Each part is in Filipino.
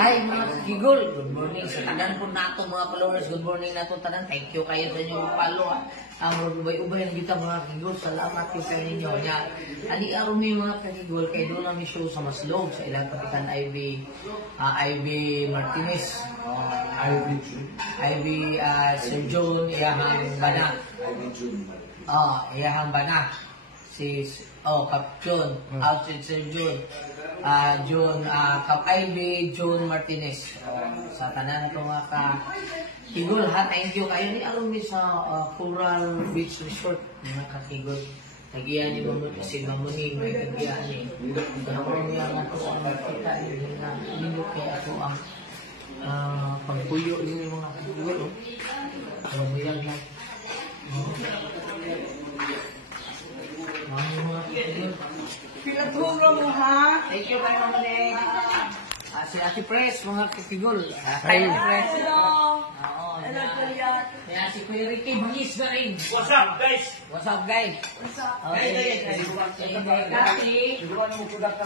Hi mga kakigol, good morning sa tanan po nato mga followers, good morning nato tanan, thank you kayo sa inyong follow. Ang ubay-ubay ang kita mga kakigol, salamat po kayo ninyo niya. Ali araw ni mga kakigol, kayo doon namin show sa Maslog, sa ilang kapitan Ivy Martinez, Ivy Sir John, iyahang bana. Iyahang bana. Si Kap John, outside Sir John. Kap Ivy, John Martinez. Sa tanan ito mga kakigol ha, thank you kayo ni Arumi sa Coral Beach Resort mga kakigol. Nagiyan ni Mamut kasi mamuning may kagiyan ni. Ako niya nga po ang nakita na nindot kaya ako ang pagpuyo din yung mga kakigol. Mayag lang. Mga kakigol. Pinaturo mo ha? Thank you very much. Si Ate Pres, mga kakigol. Hi, Ate Pres. Hello. Hello, Kuya. Kaya si Kuya Ricky, bangis na rin. What's up, guys? What's up, guys? What's up? Okay.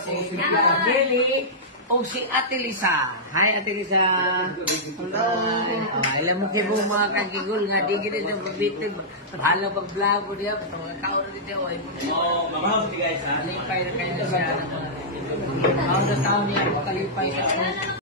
Si Billy. O si Ate Lisa. Hi, Ate Lisa. Hello. Alam mo kayo mga kakigol nga, di gini na mabitin. Hala pag-vlog mo diya. Mga kaon na diya. Mamahaw si guys, ha? Kalipay na kayo na siya. Taon na taon niya, kalipay sa